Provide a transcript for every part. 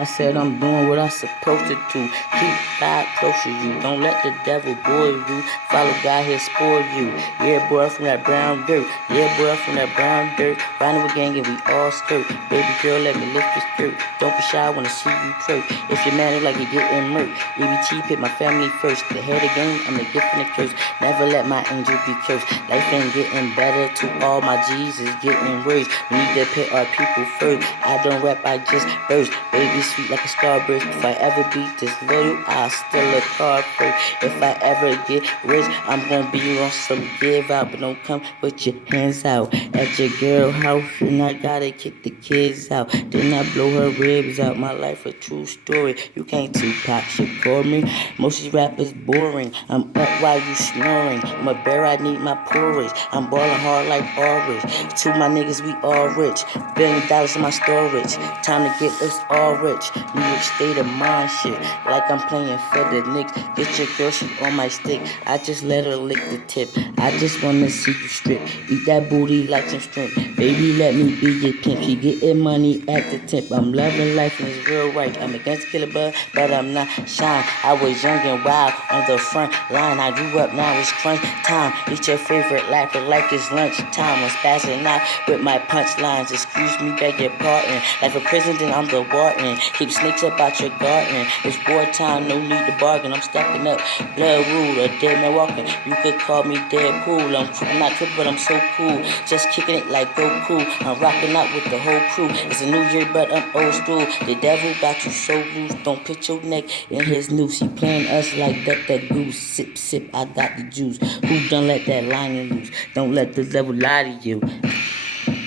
I said I'm doing what I'm supposed to do. Keep God close to you. Don't let the devil boil you. Follow God, he'll spoil you. Yeah, boy, I'm from that brown dirt. Yeah, boy, I'm from that brown dirt. Riding with gang and we all skirt. Baby girl, let me lift your skirt. Don't be shy, I wanna see you twerk. If your man look like he getting murked, EBT put my family first. The head of game, I'm the gift and the curse. Never let my angel be cursed. Life ain't getting better to all my G's is getting worse. We need to put our people first. I don't rap, I just burst. Baby sweet like a starburst. If I ever be disloyal, I'll steal a car first. If I ever get rich, I'm gonna be on some give out. But don't come with your hands out at your girl house. And I gotta kick the kids out. Then I blow her ribs out. My life a true story. You can't Tupac shit for me. Most of these rappers boring. I'm up while you snoring. I'm a bear, I need my porridge. I'm ballin' hard like orange. To my niggas, we all rich. $1 billion in my storage. Time to get us all rich. New York state of mind shit. Like I'm playing for the Knicks. Get your girl, she on my stick. I just let her lick the tip. I just wanna see you strip. Eat that booty like some shrimp. Baby, let me be your pimp. She getting money at the tip. I'm loving life and it's real right. I'm against killer bud, but I'm not shy. I was young and wild on the front line. I grew up, now it's crunch time. Eat your favorite laughter like it's lunch time. I'm spazzing out with my punchlines. Excuse me, beg your pardon. Like a prison, then I'm the warden. Keep snakes up out your garden. It's wartime, no need to bargain. I'm stacking up blood rule, a dead man walking. You could call me Deadpool. I'm not crippled, but I'm so cool. Just kicking it like Goku. I'm rocking out with the whole crew. It's a new year, but I'm old school. The devil got you so loose. Don't put your neck in his noose. He playing us like that goose. Sip, sip, I got the juice. Who done let that lion loose? Don't let the devil lie to you.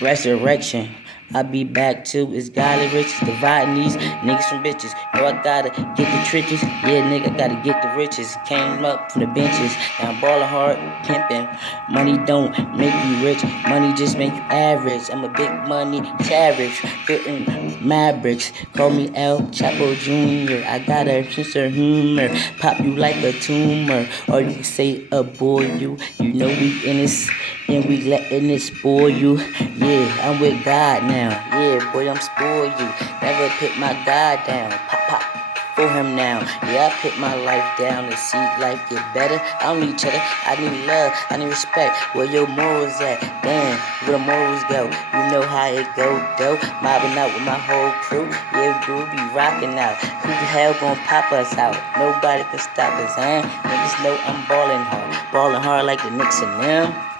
Resurrection. I be back too. It's godly riches, dividing these niggas from bitches. Yo, I gotta get the triches. Yeah, nigga, gotta get the riches. Came up from the benches. Now I'm ballin' hard, pimpin'. Money don't make you rich. Money just make you average. I'm a big money savage. Getting Mavericks. Call me El Chapo Jr. I got a sense of humor. Pop you like a tumor. Or you can say a boy you. You know we in this. And we letting it spoil you. Yeah, I'm with God now. Yeah, boy, I'm spoil you. Never put my God down. Pop, pop for him now. Yeah, I put my life down to see life get better. I don't need each other. I need love. I need respect. Where your morals at? Damn, where the morals go? You know how it go, though. Mobbing out with my whole crew. Yeah, we be rocking out. Who the hell gonna pop us out? Nobody can stop us, huh? Niggas know I'm ballin' hard. Ballin' hard like the Knicks and them.